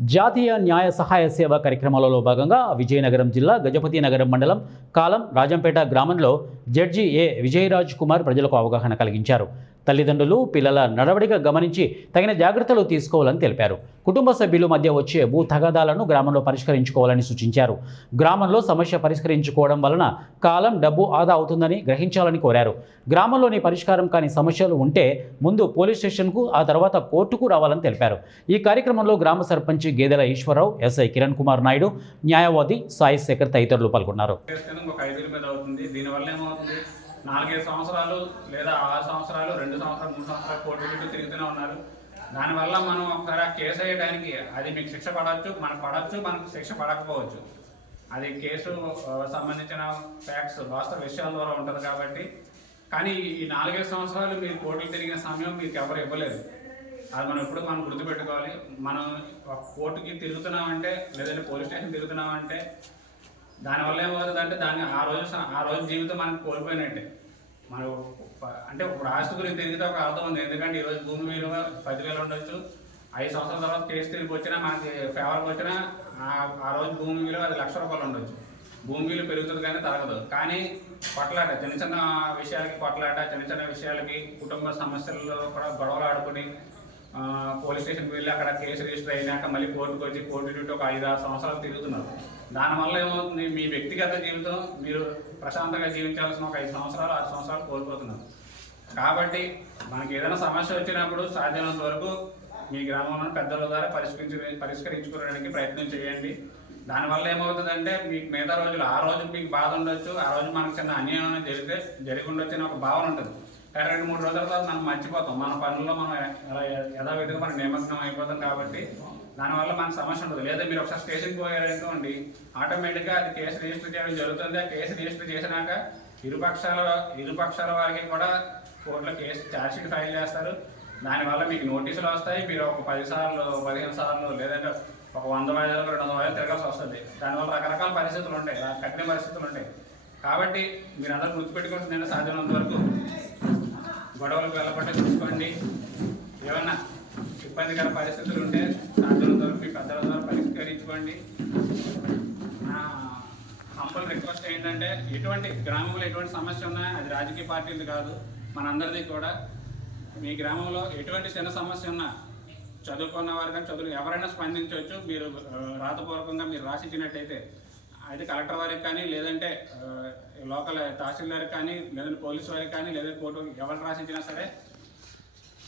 జాతీయ న్యాయ సహాయ సేవ కార్యక్రమాలలో భాగంగా విజయనగరం జిల్లా గజపతి నగరం మండలం కాలం రాజంపేట గ్రామంలో జడ్జి ఏ విజయరాజ్ కుమార్ ప్రజలకు అవగాహన కలిగించారు. తల్లిదండ్రులు పిల్లల నడవడిక గమనించి తగిన జాగ్రత్తలు తీసుకోవాలని తెలిపారు. కుటుంబ సభ్యుల మధ్య వచ్చే భూ తగాదాలను గ్రామంలో పరిష్కరించుకోవాలని సూచించారు. గ్రామంలో సమస్య పరిష్కరించుకోవడం వలన కాలం డబ్బు ఆదా అవుతుందని గ్రహించాలని కోరారు. గ్రామంలోని పరిష్కారం కాని సమస్యలు ఉంటే ముందు పోలీస్ స్టేషన్కు ఆ తర్వాత కోర్టుకు రావాలని తెలిపారు. ఈ కార్యక్రమంలో గ్రామ సర్పంచ్ గేదెల ఈశ్వరరావు, ఎస్ఐ కిరణ్ కుమార్ నాయుడు, న్యాయవాది సాయి శేఖర్ తదితరులు పాల్గొన్నారు. 4-5 సంవత్సరాలు లేదా 6 సంవత్సరాలు 2 సంవత్సరాలు 3 సంవత్సరాలు కోర్టు చుట్టూ తిరుగుతూనే ఉన్నారు. దానివల్ల మనం ఒకసారి కేసు వేయడానికి అది మీకు శిక్ష పడవచ్చు, మనకు పడవచ్చు, మనకు శిక్ష పడకపోవచ్చు. అది కేసు సంబంధించిన ఫ్యాక్ట్స్ వాస్తవ విషయాల ద్వారా ఉంటుంది కాబట్టి. కానీ ఈ 4-5 సంవత్సరాలు మీరు కోర్టులు తిరిగిన సమయం మీకు ఎవరు ఇవ్వలేదు. అది మనం ఎప్పుడు మనం గుర్తుపెట్టుకోవాలి. మనం కోర్టుకి తిరుగుతున్నామంటే లేదంటే పోలీస్ స్టేషన్ తిరుగుతున్నామంటే దానివల్ల ఏమవుతుందంటే ఆ రోజు జీవితం మనకు కోల్పోయినట్టే. మనం అంటే ఇప్పుడు ఆస్తి గురించి తిరిగితే ఒక అర్థం ఉంది. ఎందుకంటే ఈరోజు భూమి విలువ 10,000 ఉండొచ్చు. 5 సంవత్సరాల తర్వాత కేసు తిరిగి వచ్చినా మనకి ఫేవర్కి వచ్చినా ఆ రోజు భూమి విలువ అది ₹1,00,000 ఉండొచ్చు. భూమి విలువ పెరుగుతుంది కానీ తరగదు. కానీ కొట్లాట, చిన్న చిన్న విషయాలకి కొట్లాట, చిన్న చిన్న విషయాలకి కుటుంబ సమస్యల్లో కూడా గొడవలు ఆడుకుని పోలీస్ స్టేషన్కి వెళ్ళి అక్కడ కేసు రిజిస్టర్ అయినాక మళ్ళీ కోర్టుకు వచ్చి కోర్టు చుట్టూ ఒక 5-6 సంవత్సరాలు తిరుగుతున్నారు. దానివల్ల ఏమవుతుంది, మీ వ్యక్తిగత జీవితం మీరు ప్రశాంతంగా జీవించాల్సిన ఒక 5 సంవత్సరాలు 6 సంవత్సరాలు కోల్పోతున్నారు. కాబట్టి మనకి ఏదైనా సమస్య వచ్చినప్పుడు సాధ్యమైనంత వరకు మీ గ్రామంలో పెద్దల ద్వారా పరిష్కరించుకోవడానికి ప్రయత్నం చేయండి. దానివల్ల ఏమవుతుందంటే మీకు మిగతా రోజులు ఆ రోజు మీకు బాధ ఉండొచ్చు, ఆ రోజు మనకు చిన్న అన్యాయం జరిగి ఉండొచ్చు అని ఒక భావన ఉంటుంది. 2-3 రోజుల తర్వాత మనం మర్చిపోతాం, మన పనుల్లో మనం యథావిధిగా మనం నిమగ్నం అయిపోతాం. కాబట్టి దానివల్ల మనకు సమస్య ఉండదు. లేదా మీరు ఒకసారి స్టేషన్కి పోయారనుకోండి, ఆటోమేటిక్గా అది కేసు రిజిస్టర్ చేయడం జరుగుతుంది. ఆ కేసు రిజిస్టర్ చేసినాక ఇరుపక్షాల వారికి కూడా కోర్టులో కేసు ఛార్జ్షీట్ ఫైల్ చేస్తారు. దానివల్ల మీకు నోటీసులు వస్తాయి. మీరు ఒక 10 సార్లు 15 సార్లు లేదంటే ఒక 100 వాయిదాలు 200 వాయిదాలు తిరగాల్సి వస్తుంది. దానివల్ల రకరకాల పరిస్థితులు ఉంటాయి, కఠిన పరిస్థితులు ఉంటాయి. కాబట్టి మీరు అందరూ గుర్తుపెట్టుకుంటుందంటే సాధ్యమైనంత వరకు గొడవలకు వెళ్ళబట్టే చూసుకోండి. ఏమన్నా ఇబ్బందికర పరిస్థితులు ఉంటే సాధ్యమైనంత వరకు మీ పెద్దల ద్వారా పరిష్కరించుకోండి. నా హంబల్ రిక్వెస్ట్ ఏంటంటే ఎటువంటి గ్రామంలో ఎటువంటి సమస్య ఉన్నా అది రాజకీయ పార్టీలు కాదు, మనందరిది కూడా. మీ గ్రామంలో ఎటువంటి చిన్న సమస్య ఉన్నా చదువుకున్న వారు కానీ చదువు ఎవరైనా స్పందించవచ్చు. మీరు రాతపూర్వకంగా మీరు రాసిచ్చినట్టయితే అయితే కలెక్టర్ వారికి కానీ లేదంటే లోకల్ తహసీల్దార్కి కానీ లేదంటే పోలీసు వారికి కానీ లేదంటే కోర్టు ఎవరు రాసిచ్చినా సరే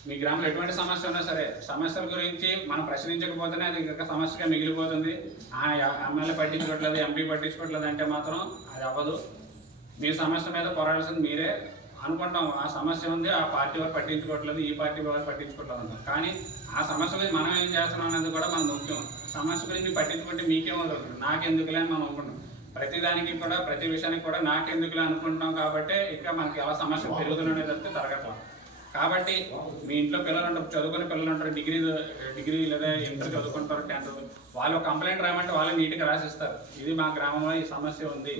మీ గ్రామంలో ఎటువంటి సమస్య ఉన్నా సరే సమస్యల గురించి మనం ప్రశ్నించకపోతేనే అది ఇంకా సమస్యగా మిగిలిపోతుంది. ఎమ్మెల్యే పట్టించుకోవట్లేదు, ఎంపీ పట్టించుకోవట్లేదు అంటే మాత్రం అది అవ్వదు. మీ సమస్య మీద పోరాడాల్సింది మీరే. అనుకుంటాం ఆ సమస్య ఉంది, ఆ పార్టీ వారు పట్టించుకోవట్లేదు, ఈ పార్టీ వారు పట్టించుకోవట్లేదు అంటాం. కానీ ఆ సమస్య గురించి మనం ఏం చేస్తున్నాం అనేది కూడా మనం ముఖ్యం. సమస్య గురించి పట్టించుకుంటే మీకేమవుతుంది, నాకెందుకులే అని మనం అనుకుంటాం. ప్రతిదానికి కూడా ప్రతి విషయానికి కూడా నాకెందుకులే అనుకుంటాం. కాబట్టి ఇంకా మనకి ఎలా సమస్య పెరుగుతున్నాయి తప్పితే తరగట్లేదు. కాబట్టి మీ ఇంట్లో పిల్లలు ఉంటారు, చదువుకునే పిల్లలు ఉంటారు, డిగ్రీ లేదా ఇంటర్ చదువుకుంటారు, 10th వాళ్ళు కంప్లైంట్ రాయమంటే వాళ్ళే నీట్గా రాసిస్తారు. ఇది మా గ్రామంలో ఈ సమస్య ఉంది.